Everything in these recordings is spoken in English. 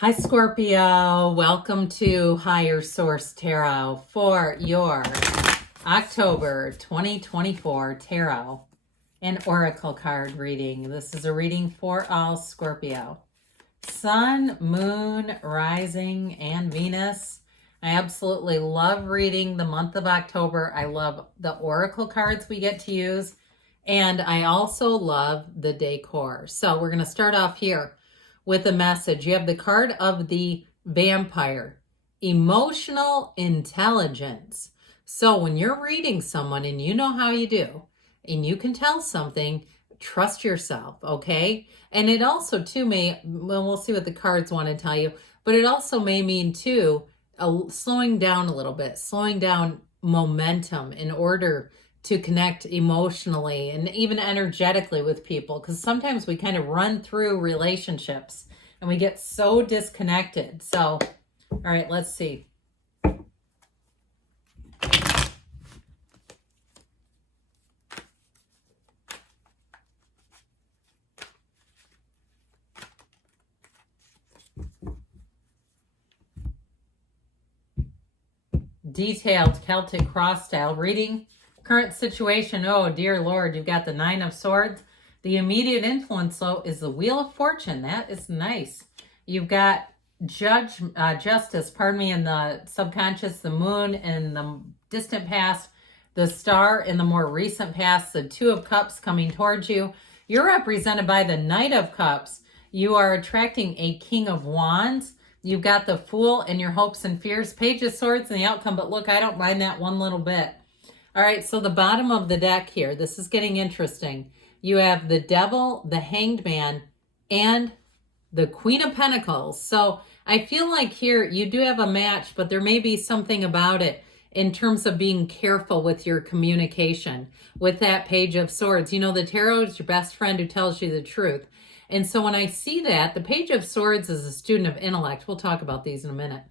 Hi, Scorpio. Welcome to Higher Source Tarot for your October 2024 Tarot and Oracle card reading. This is a reading for all Scorpio. Sun, Moon, Rising, and Venus. I absolutely love reading the month of October. I love the Oracle cards we get to use. And I also love the decor. So we're going to start off here with a message. You have the card of the vampire, emotional intelligence. So when you're reading someone and you know how you do, and you can tell something, trust yourself, okay? And it also too may, well, we'll see what the cards want to tell you, but it also may mean too, slowing down a little bit, slowing down momentum in order to connect emotionally and even energetically with people, because sometimes we kind of run through relationships and we get so disconnected. So, all right, let's see. Detailed Celtic cross style reading. Current situation, oh dear Lord, you've got the Nine of Swords. The immediate influence, though, is the Wheel of Fortune. That is nice. You've got justice, pardon me, in the subconscious, the moon in the distant past, the star in the more recent past, the Two of Cups coming towards you. You're represented by the Knight of Cups. You are attracting a King of Wands. You've got the Fool and your hopes and fears, Page of Swords and the outcome, but look, I don't mind that one little bit. All right, so the bottom of the deck here, this is getting interesting. You have the Devil, the Hanged Man, and the Queen of Pentacles. So I feel like here you do have a match, but there may be something about it in terms of being careful with your communication with that Page of Swords. You know, the tarot is your best friend who tells you the truth. And so when I see that, the Page of Swords is a student of intellect. We'll talk about these in a minute.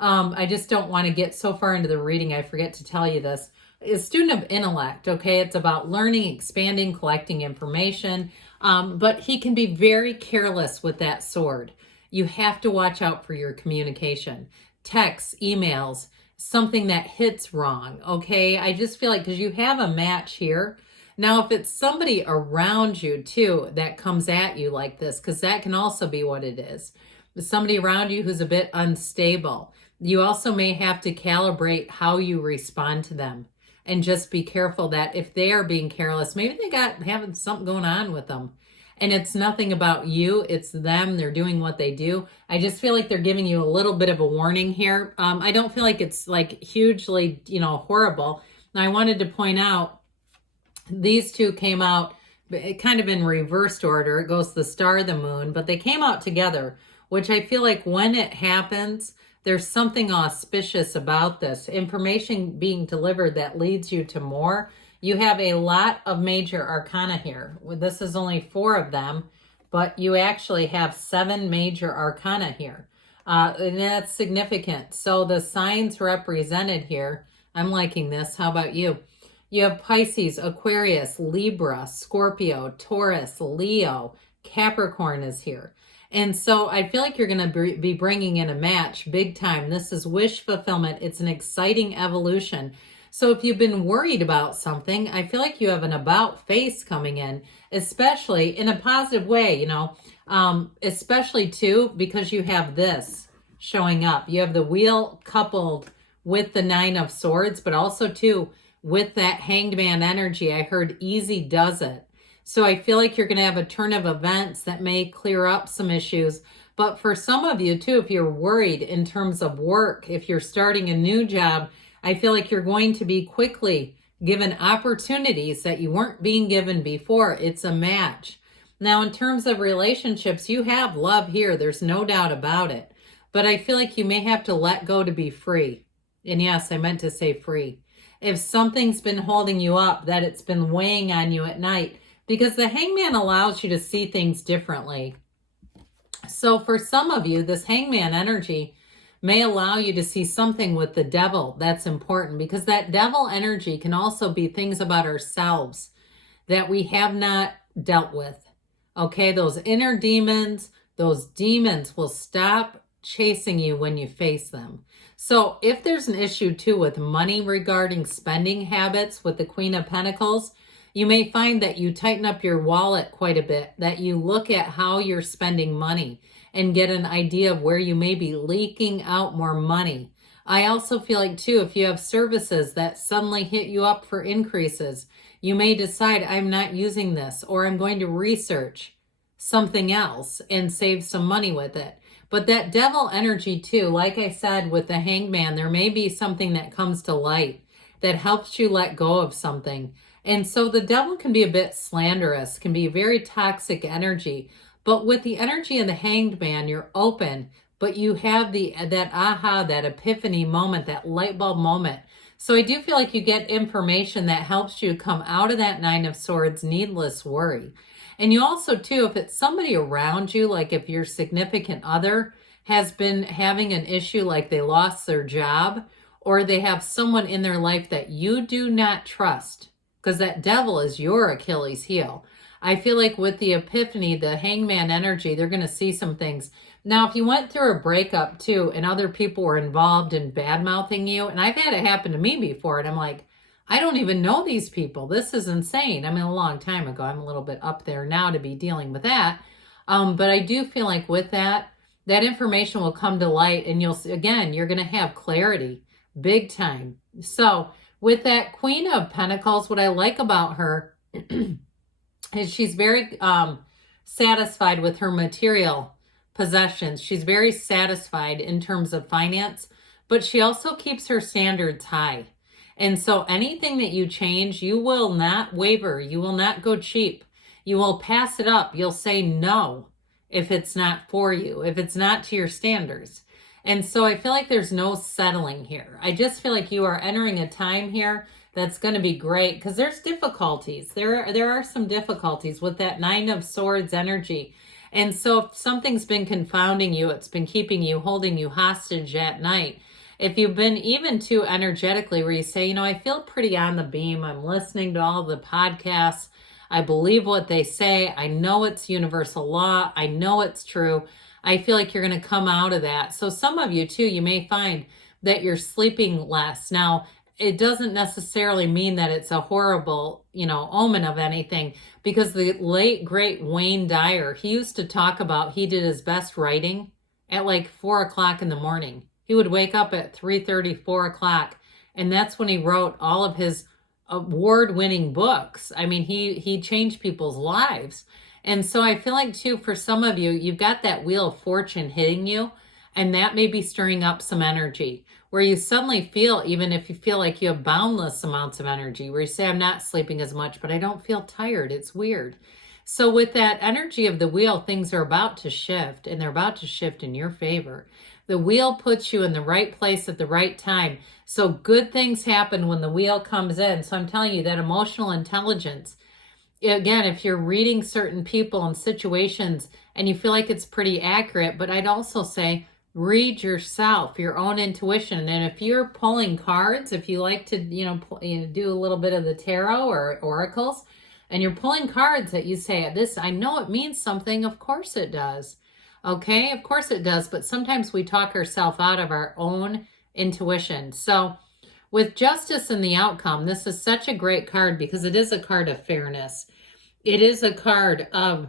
I just don't want to get so far into the reading, I forget to tell you this. A student of intellect, okay? It's about learning, expanding, collecting information. But he can be very careless with that sword. You have to watch out for your communication. Texts, emails, something that hits wrong, okay? I just feel like, because you have a match here. Now, if it's somebody around you too that comes at you like this, because that can also be what it is. Somebody around you who's a bit unstable. You also may have to calibrate how you respond to them. And just be careful that if they are being careless, maybe they having something going on with them. And it's nothing about you, it's them, they're doing what they do. I just feel like they're giving you a little bit of a warning here. I don't feel like it's like hugely, horrible. Now, I wanted to point out, these two came out kind of in reversed order. It goes the star, the moon, but they came out together, which I feel like when it happens, there's something auspicious about this. Information being delivered that leads you to more. You have a lot of major arcana here. This is only 4 of them, but you actually have 7 major arcana here. And that's significant. So the signs represented here, I'm liking this. How about you? You have Pisces, Aquarius, Libra, Scorpio, Taurus, Leo, Capricorn is here. And so I feel like you're going to be bringing in a match big time. This is wish fulfillment. It's an exciting evolution. So if you've been worried about something, I feel like you have an about face coming in, especially in a positive way, especially too, because you have this showing up. You have the Wheel coupled with the Nine of Swords, but also too, with that Hanged Man energy. I heard easy does it. So I feel like you're going to have a turn of events that may clear up some issues. But for some of you too, if you're worried in terms of work, if you're starting a new job, I feel like you're going to be quickly given opportunities that you weren't being given before. It's a match. Now, in terms of relationships, you have love here. There's no doubt about it. But I feel like you may have to let go to be free. And yes, I meant to say free. If something's been holding you up, that it's been weighing on you at night, because the Hangman allows you to see things differently. So for some of you, this Hangman energy may allow you to see something with the Devil that's important, because that Devil energy can also be things about ourselves that we have not dealt with. Okay, those inner demons, those demons will stop chasing you when you face them. So if there's an issue too with money regarding spending habits with the Queen of Pentacles, you may find that you tighten up your wallet quite a bit, that you look at how you're spending money and get an idea of where you may be leaking out more money. I also feel like too, if you have services that suddenly hit you up for increases, you may decide I'm not using this, or I'm going to research something else and save some money with it. But that devil energy too, like I said with the Hangman, there may be something that comes to light that helps you let go of something. And so the devil can be a bit slanderous, can be very toxic energy. But with the energy of the Hanged Man, you're open, but you have that aha, that epiphany moment, that light bulb moment. So I do feel like you get information that helps you come out of that Nine of Swords, needless worry. And you also too, if it's somebody around you, like if your significant other has been having an issue, like they lost their job, or they have someone in their life that you do not trust, because that devil is your Achilles heel. I feel like with the epiphany, the Hangman energy, they're going to see some things. Now, if you went through a breakup too, and other people were involved in bad-mouthing you, and I've had it happen to me before, and I'm like, I don't even know these people. This is insane. I mean, a long time ago. I'm a little bit up there now to be dealing with that. But I do feel like with that information will come to light, and you're going to have clarity big time. So with that Queen of Pentacles, what I like about her is she's very satisfied with her material possessions. She's very satisfied in terms of finance, but she also keeps her standards high. And so anything that you change, you will not waver. You will not go cheap. You will pass it up. You'll say no if it's not for you, if it's not to your standards. And so I feel like there's no settling here. I just feel like you are entering a time here that's going to be great, because there's difficulties. There are some difficulties with that Nine of Swords energy. And so if something's been confounding you, it's been keeping you, holding you hostage at night. If you've been even too energetically where you say, I feel pretty on the beam. I'm listening to all the podcasts. I believe what they say. I know it's universal law. I know it's true. I feel like you're going to come out of that. So some of you too, you may find that you're sleeping less. Now, it doesn't necessarily mean that it's a horrible, omen of anything, because the late, great Wayne Dyer, he used to talk about, he did his best writing at like 4 o'clock in the morning. He would wake up at 3:30, 4 o'clock, and that's when he wrote all of his award-winning books. I mean, he changed people's lives. And so I feel like too, for some of you, you've got that Wheel of Fortune hitting you, and that may be stirring up some energy where you suddenly feel, even if you feel like you have boundless amounts of energy, where you say, I'm not sleeping as much, but I don't feel tired. It's weird. So with that energy of the wheel, things are about to shift, and they're about to shift in your favor. The wheel puts you in the right place at the right time. So good things happen when the wheel comes in. So I'm telling you that emotional intelligence, again, if you're reading certain people and situations and you feel like it's pretty accurate, but I'd also say read yourself, your own intuition. And if you're pulling cards, if you like to, do a little bit of the tarot or oracles, and you're pulling cards that you say, this, I know it means something. Of course it does. Okay, of course it does. But sometimes we talk ourselves out of our own intuition. So with justice in the outcome, this is such a great card because it is a card of fairness. It is a card of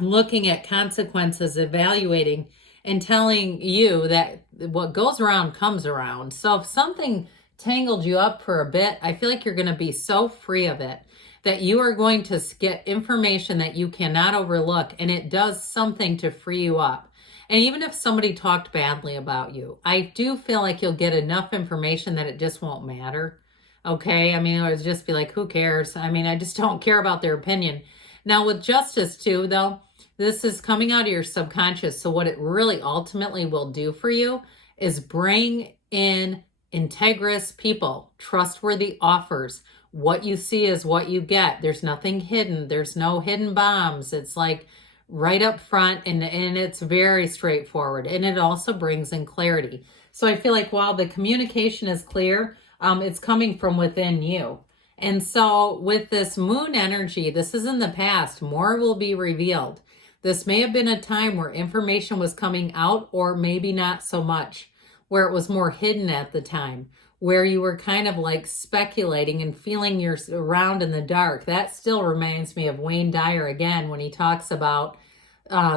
looking at consequences, evaluating, and telling you that what goes around comes around. So if something tangled you up for a bit, I feel like you're going to be so free of it that you are going to get information that you cannot overlook, and it does something to free you up. And even if somebody talked badly about you, I do feel like you'll get enough information that it just won't matter. Okay? I mean, it would just be like, who cares? I mean, I just don't care about their opinion. Now with justice too, though, this is coming out of your subconscious. So what it really ultimately will do for you is bring in integrous people, trustworthy offers. What you see is what you get. There's nothing hidden. There's no hidden bombs. It's like right up front, and it's very straightforward. And it also brings in clarity. So I feel like while the communication is clear, it's coming from within you. And so with this moon energy, this is in the past, more will be revealed. This may have been a time where information was coming out, or maybe not so much, where it was more hidden at the time, where you were kind of like speculating and feeling you're around in the dark. That still reminds me of Wayne Dyer again when he talks about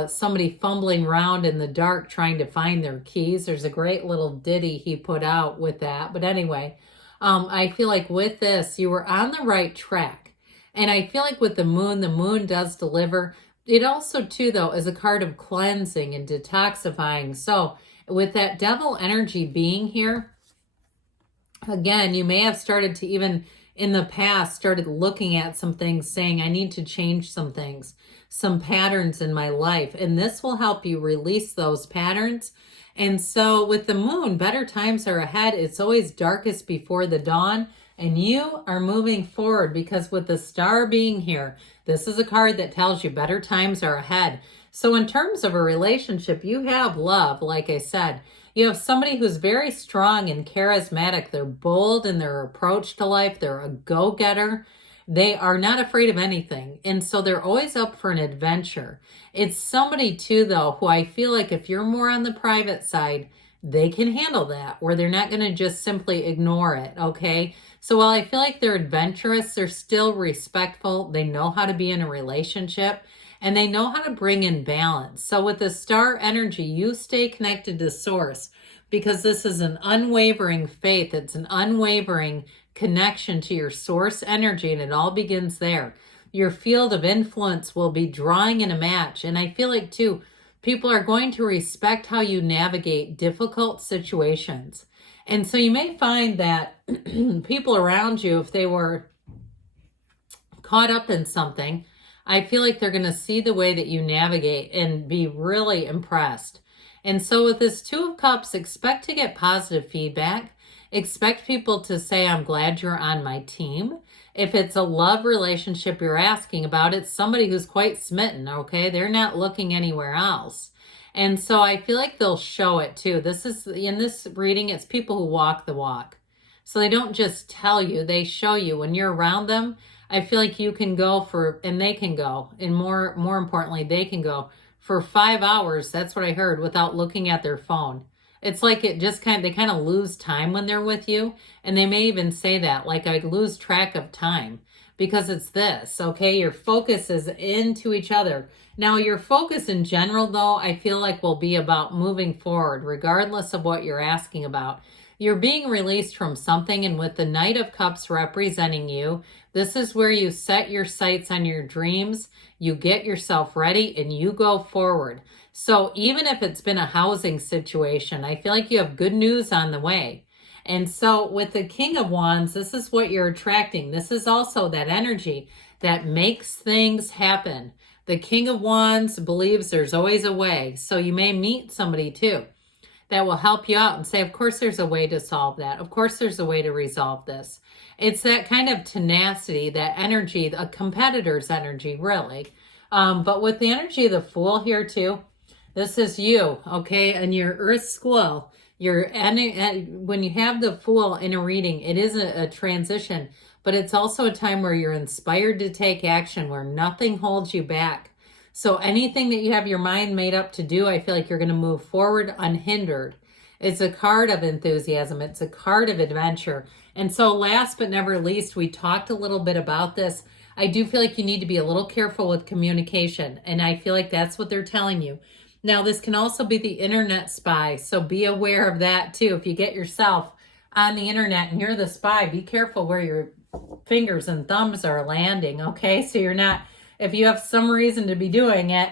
somebody fumbling around in the dark trying to find their keys. There's a great little ditty he put out with that. But anyway, I feel like with this, you were on the right track. And I feel like with the moon does deliver. It also, too, though, is a card of cleansing and detoxifying. So with that devil energy being here, again, you may have started to even in the past started looking at some things saying, I need to change some things, some patterns in my life. And this will help you release those patterns. And so with the moon, better times are ahead. It's always darkest before the dawn. And you are moving forward because with the star being here, this is a card that tells you better times are ahead. So in terms of a relationship, you have love, like I said. You have somebody who's very strong and charismatic. They're bold in their approach to life. They're a go-getter. They are not afraid of anything. And so they're always up for an adventure. It's somebody too, though, who I feel like if you're more on the private side, they can handle that, where they're not going to just simply ignore it, okay? So while I feel like they're adventurous, they're still respectful. They know how to be in a relationship, and they know how to bring in balance. So with the star energy, you stay connected to source because this is an unwavering faith. It's an unwavering connection to your source energy, and it all begins there. Your field of influence will be drawing in a match. And I feel like, too, people are going to respect how you navigate difficult situations. And so you may find that people around you, if they were caught up in something, I feel like they're going to see the way that you navigate and be really impressed. And so with this Two of Cups, expect to get positive feedback. Expect people to say, I'm glad you're on my team. If it's a love relationship you're asking about, it's somebody who's quite smitten, okay? They're not looking anywhere else. And so I feel like they'll show it too. This is, in this reading, it's people who walk the walk. So they don't just tell you, they show you. When you're around them, I feel like you can go for, and they can go, and more importantly, they can go for 5 hours, that's what I heard, without looking at their phone. It's like it just they kind of lose time when they're with you. And they may even say that, like, I lose track of time because it's this, okay? Your focus is into each other. Now, your focus in general, though, I feel like will be about moving forward, regardless of what you're asking about. You're being released from something, and with the Knight of Cups representing you, this is where you set your sights on your dreams, you get yourself ready, and you go forward. So even if it's been a housing situation, I feel like you have good news on the way. And so with the King of Wands, this is what you're attracting. This is also that energy that makes things happen. The King of Wands believes there's always a way. So you may meet somebody too that will help you out and say, of course there's a way to solve that. Of course there's a way to resolve this. It's that kind of tenacity, that energy, a competitor's energy, really. But with the energy of the Fool here too, this is you, okay? And your Earth School, when you have the Fool in a reading, it is a transition, but it's also a time where you're inspired to take action, where nothing holds you back. So anything that you have your mind made up to do, I feel like you're going to move forward unhindered. It's a card of enthusiasm. It's a card of adventure. And so last but never least, we talked a little bit about this. I do feel like you need to be a little careful with communication. And I feel like that's what they're telling you. Now, this can also be the internet spy. So be aware of that too. If you get yourself on the internet and you're the spy, be careful where your fingers and thumbs are landing. Okay. So you're not, if you have some reason to be doing it,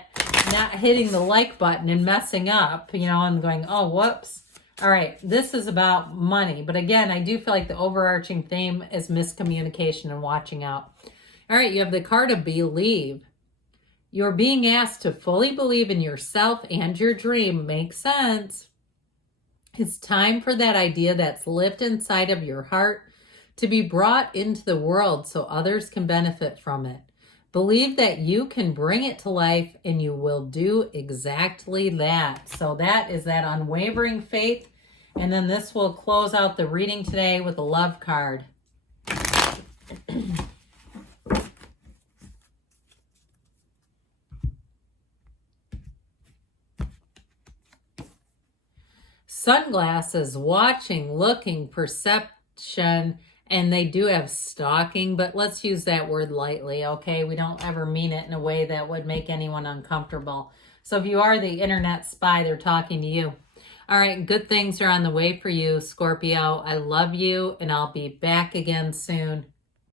not hitting the like button and messing up, and going, oh, whoops. All right, this is about money. But again, I do feel like the overarching theme is miscommunication and watching out. All right, you have the card of Believe. You're being asked to fully believe in yourself and your dream. Makes sense. It's time for that idea that's lived inside of your heart to be brought into the world so others can benefit from it. Believe that you can bring it to life, and you will do exactly that. So that is that unwavering faith. And then this will close out the reading today with a love card. sunglasses, watching, looking, perception, and they do have stalking, but let's use that word lightly, okay? We don't ever mean it in a way that would make anyone uncomfortable. So if you are the internet spy, they're talking to you. All right, good things are on the way for you, Scorpio. I love you, and I'll be back again soon.